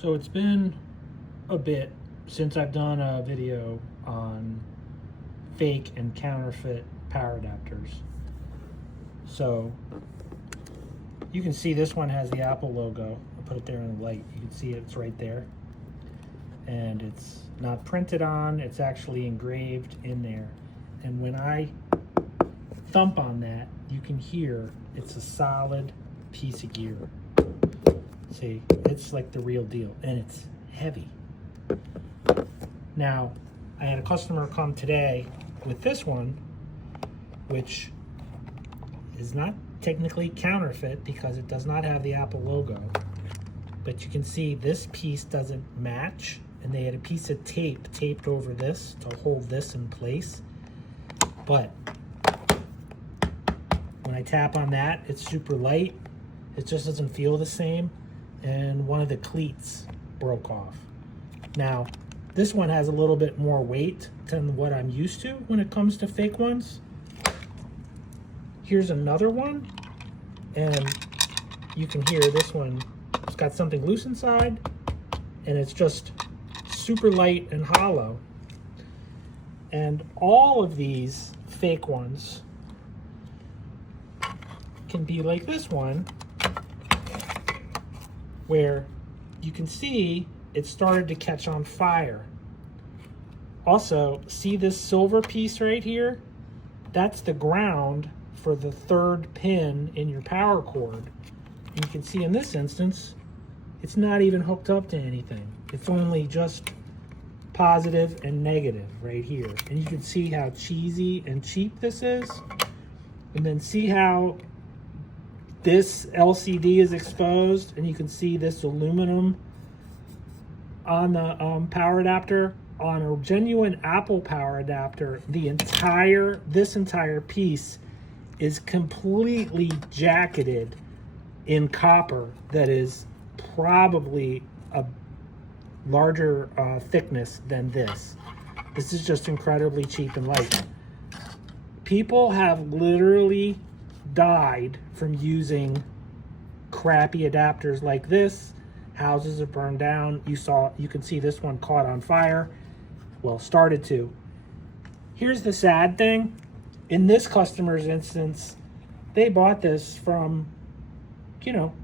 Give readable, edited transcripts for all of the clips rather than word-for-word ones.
So it's been a bit since I've done a video on fake and counterfeit power adapters. So you can see this one has the Apple logo. I'll put it there in the light. You can see it's right there. And it's not printed on, it's actually engraved in there. And when I thump on that, you can hear it's a solid piece of gear. See, it's like the real deal, and it's heavy. Now, I had a customer come today with this one, which is not technically counterfeit because it does not have the Apple logo. But you can see this piece doesn't match, and they had a piece of tape taped over this to hold this in place. But when I tap on that, it's super light. It just doesn't feel the same. And one of the cleats broke off. Now, this one has a little bit more weight than what I'm used to when it comes to fake ones. Here's another one, and you can hear this one. It's got something loose inside, and it's just super light and hollow. And all of these fake ones can be like this one, where you can see it started to catch on fire. Also, see this silver piece right here? That's the ground for the third pin in your power cord. And you can see in this instance, it's not even hooked up to anything. It's only just positive and negative right here. And you can see how cheesy and cheap this is. And then see how this LCD is exposed, and you can see this aluminum on the power adapter. On a genuine Apple power adapter, this entire piece is completely jacketed in copper that is probably a larger thickness than this. This is just incredibly cheap and light. People have literally died from using crappy adapters like this. Houses have burned down. You can see this one caught on fire. Well, started to. Here's the sad thing. In this customer's instance, they bought this from,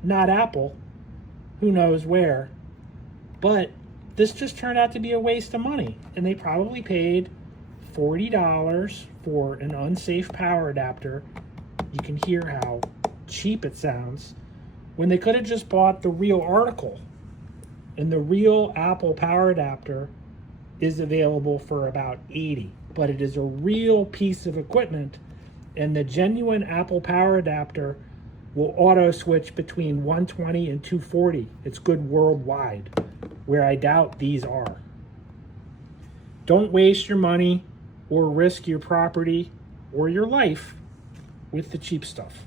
not Apple, who knows where. But this just turned out to be a waste of money. And they probably paid $40 for an unsafe power adapter. You can hear how cheap it sounds, when they could have just bought the real article. And the real Apple power adapter is available for about $80, but it is a real piece of equipment, and the genuine Apple power adapter will auto switch between 120 and 240. It's good worldwide, where I doubt these are. Don't waste your money or risk your property or your life with the cheap stuff.